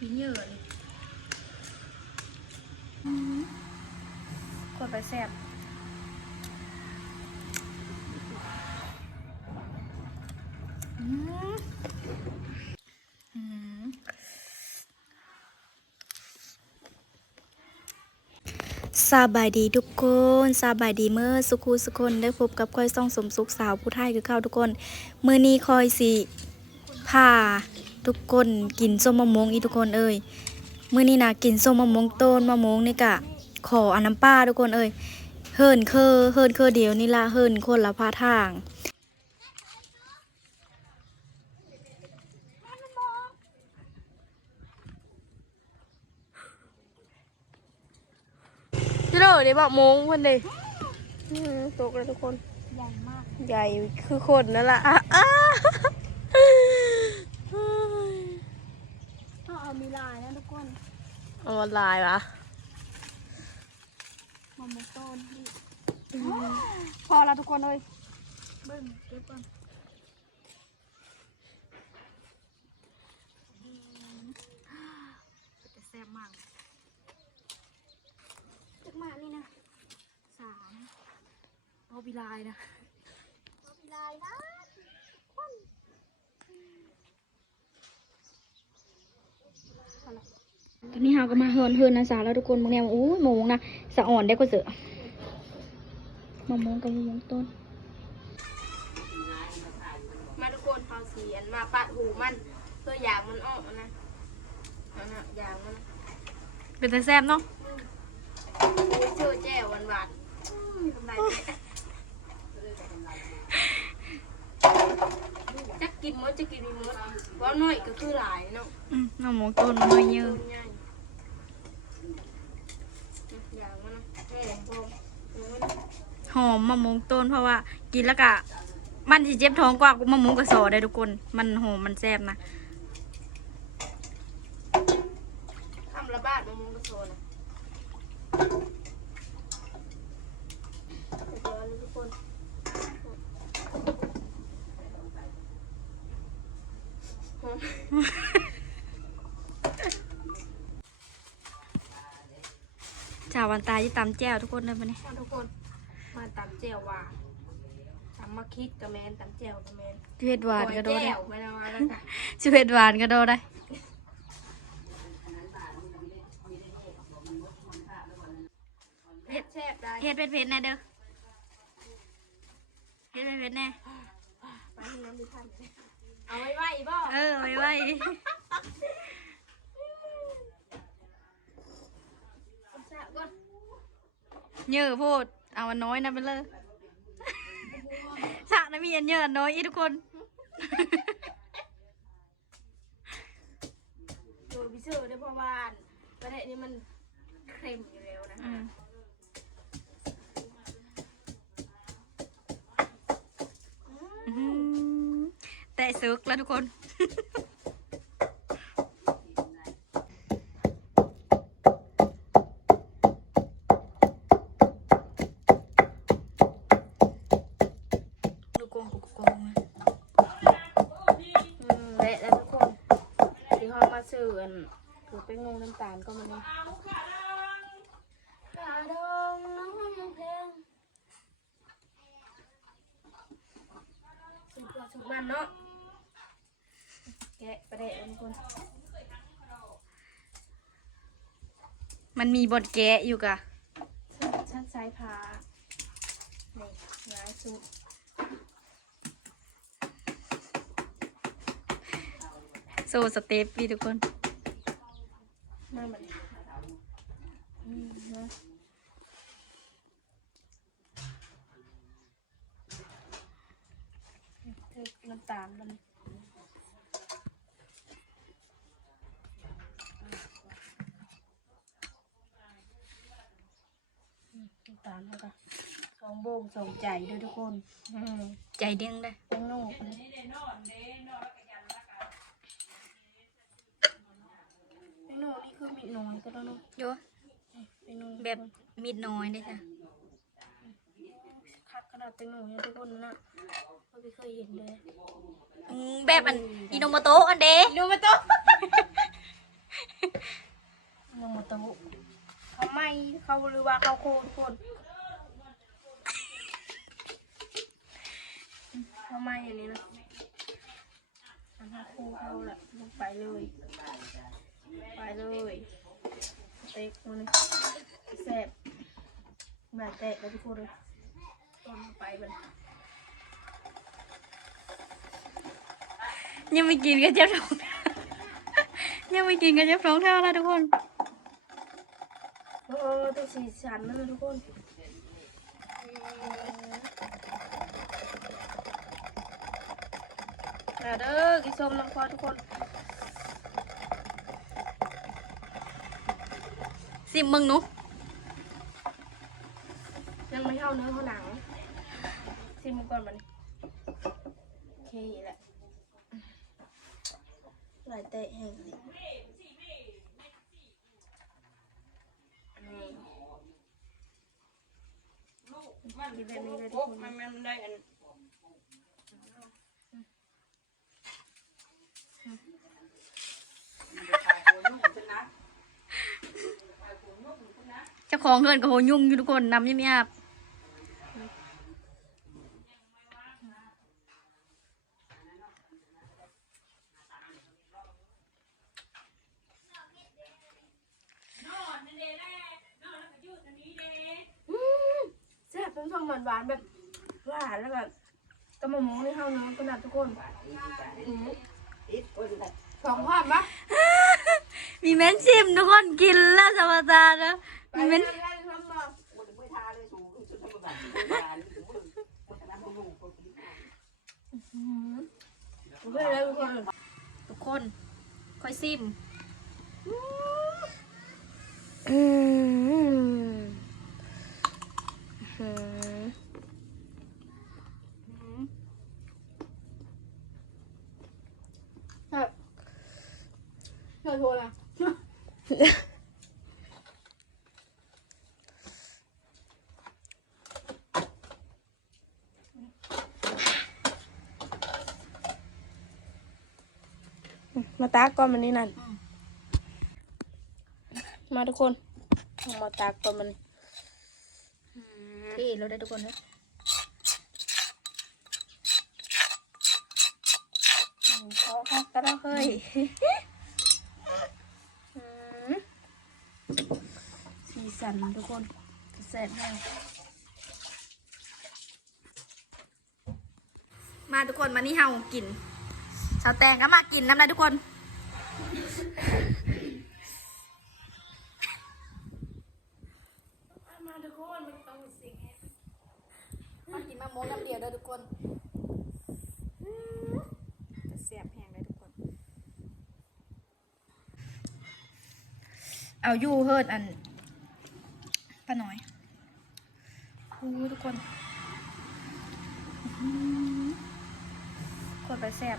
มีเยอะเลยกดไปแซ่บสบายดีทุกคนสบายดีเมื่อสุคูสุคนได้พบกับคอยส่องสมสุขสาวผู้ไทยคือเข้าทุกคน มือนี้คอยสิพา ทุกคนกินส้มมะม่วงอีทุกคนเอ้ยมือนี้นะกินส้มมะม่วงต้นมะม่วงนี่กะขออันน้ำป้าทุกคนเอ้ยเฮิรนเคอเฮิรนเคอเดียวนี่ละเฮิรนคนละพาทางจิโร่เดี๋ยวบอกโมงเพิ่นเด้อืมตกแล้วทุกคน ใหญ่มาก ใหญ่คือคนนั่นล่ะอะอะ ต้องเอามี ลายนะทุกคนเอามาลายวะมะม่วงต้นนี่พอแล้วทุกคนเลยเบิ้งเก็บก่อนอืมจะแซ่บมากจักมากนี่นะสามเอาบีลายนะเอาบีลายนะคนเอาละ ตอนนี้เราก็มาเฮินเฮินนะสาวแล้วทุกคนมึงเนี่ยอู้ยโมงนะสะอ่อนได้ก็เสือมะม่วงกับมะม่วงต้น มาทุกคนเผาเสียนมาปะหูมันเพื่ออยากมันออกนะนั่นน่ะอยากมันเป็นแต่แซ่บเนาะชื่อแจ้วหวานหวานๆอืมทำลายแจ้จักกินมดจะกินมีมดว่าน้อยก็คือหลายเนาะ อืมมะม่วงต้นมันไม่เยอะง่ายอยากมันนะแม่พอเอามัน หอมมะม่วงต้นเพราะว่า กินแล้วก็มันสิเจ็บท้องกว่ามะม่วงกระสอได้ทุกคน มันหอมมันแซ่บนะทำระบาดมะม่วงกระโซนอะเดี๋ยวนะทุกคนหอม ชาววันตายที่ตำแจ้วทุกคนเลยปะเนี่ยมาทุกคน มาตำเจียวหวานตำมะคิดกับแมนตำเจียวกับแมนชีวิตหวานก็โดโดนแก้วไม่ได้มาแล้วค่ะชีวิตหวานก็โดนได้ เผ็ดแซ่บได้เฮ็ดเป็นเผ็ดแน่เด้อเฮ็ดเป็นเผ็ดแน่ ไปให้น้ำดิท่านเอาไว้ไว้บ่เออไว้ไว้ แซ่บก่อน เยอะโพดเอาอันน้อยนะไปเลยสะนะมีอันเยอะอันน้อยอีทุกคนโดยพิเศษด้วยเพราะว่าประเทศนี้มันเค็มอยู่แล้วนะอืมอื้อหือแต่ซึกแล้วทุกคน ดูกงกูกงนะ อืมและแล้วทุกคนที่ เขามาซื้ออันถือเป็นงงน้ำตาลก็มาเนี่ยกระดองน้องเพลงสุดยอดสุดมันเนาะแกะประเดี๋ยวทุกคนมันมีบทแกะอยู่กะชั้นสายพานี่ง่ายสุด โซสเตปพี่ทุกคนมาเหมือนอืมนะเทน้ำตาลมันอืมน้ำตาลแล้วก็สองโบงสองใจด้วยทุกคนอืมใจเด้งได้แป้งโน่แป้งโน่นี่คือมีน้อยก็ต้องเนาะโยแป้งโน่แบบมีดน้อยได้จ้ะคักขนาดแป้งโน่เนี่ยทุกคนนะเราไม่เคยเห็นเลยอืมแบบอันอิโนโมโตะอันเดดูมาโต๊ะยังมาตุเขาไม่เขาหรือว่าเขาโคทุกคนเขาไม่อย่างนี้นะอันเขาโคเขาแหละลงไปเลย ไปเลย เต็กมันแซ่บแบบเตะแล้วทุกคนเลยต้นไปมันยังไม่กินก็เจ็บท้องยังไม่กินก็เจ็บท้องเท่าแล้วทุกคนเออตัวสีสันนั่นนะทุกคนมาเด้อกินส้มน้ำคอทุกคน สิมึงหนูยังไม่เท่าเนื้อเท่าหนังชิมก่อนมันโอเคแหละหลายเตะแห้งเลยนี่กินแบบนี้เลยทุกคนมันมันได้อัน ของเงินกับโหยุ่งอยู่ทุกคนนำยังไม่อาบอืมแซ่บเป็นส้มหวานๆแบบหวานแล้วแบบกระหม่อมในข้าวเนื้อขนาดทุกคนอืมสองภาพปะ มีเม้นชิมทุกคนกินแล้วสบายตานะไปมีเล่เม้นนเล่นทำมาอืมโอเคแล้วทุกคนทุกคน ค่อยซิม อืมครับเธอโทรละ มาตากก่อนมันนี่นั่น มาทุกคนเอามาตากก่อนมันที่เราได้ทุกคนนะเขาเขาก็ได้เคยอืมสีสันทุกคนแซ่บมากมาทุกคนมานี่เฮากิน ชาวแตงก็มากินน้ำลายทุกคน มาทุกคนมันต้องเสียงมากินมะม่วงน้ำเดียวเด้อทุกคนเสียบแห้งเลยทุกคน เอาอยู่เฮิร์ดอันป้าหน่อยโอ้ยทุกคนอื้อหือคนไปแซ่บ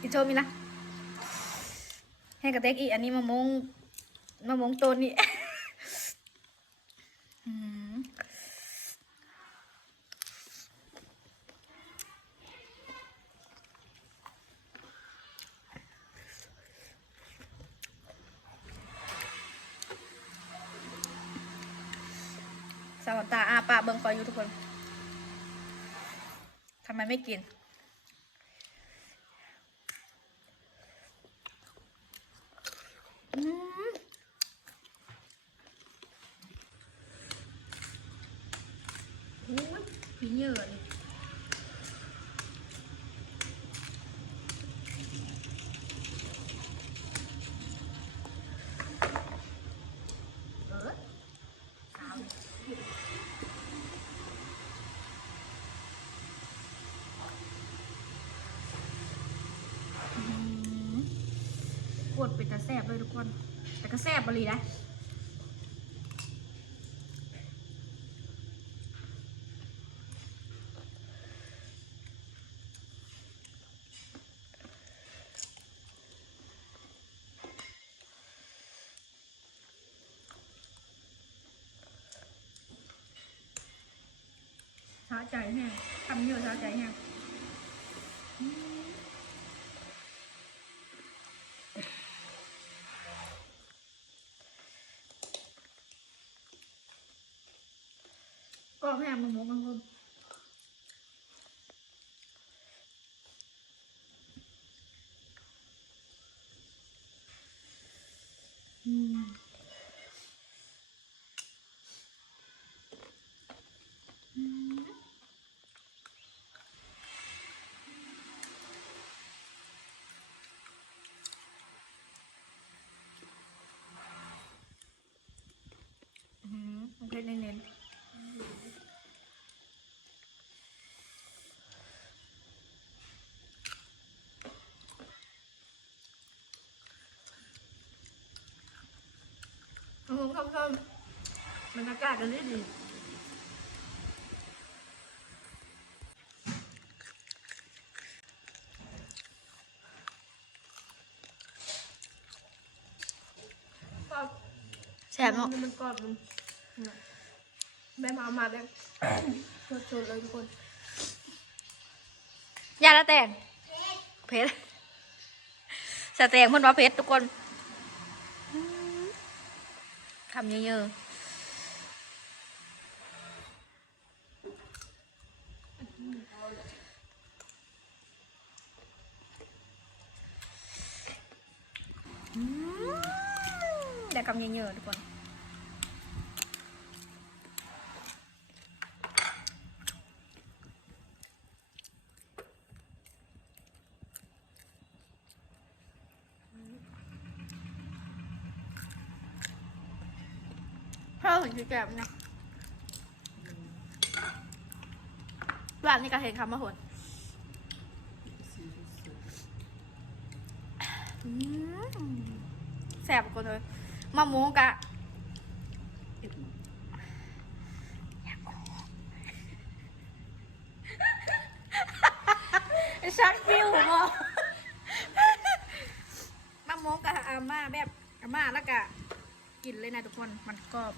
กินข้าวง่ายอีกนะกินโชมอีกนะให้กระเต็กอีกอันนี้มะม่วงมะม่วงต้นนี่อืมสาวตาอาปากเบิ่งคอยอยู่ทุกคนทำไมไม่กิน เยอะเลยกดเป็นตะแซบเลยทุกคน แต่ก็แซบบริได้ ช้าใจแห้งทำเยอะช้าใจแห้ง ก็แพงมันหมูมันก็อืมอืมอืมมันเป็นเน้นๆ อืมครับครับบรรยากาศกันได้ดีแซ่บเนาะมันกรอบมันแม่มาเอามาแบบสดๆเลยทุกคนยาละแตงเพชรสแตงเพื่อนว่าเพชรทุกคน คำเยอะๆอืมได้คำเยอะๆทุกคน ข้าวถึงคือ แกมนะร้านนี้ก็เห็นคำว่าหนอืมแสบกว่าเลยมะม่วงกะชักฟิวบ่มะม่วงกะอาม่าแบบอาม่าแล้วกะกินเลยนะทุกคนมันกรอบ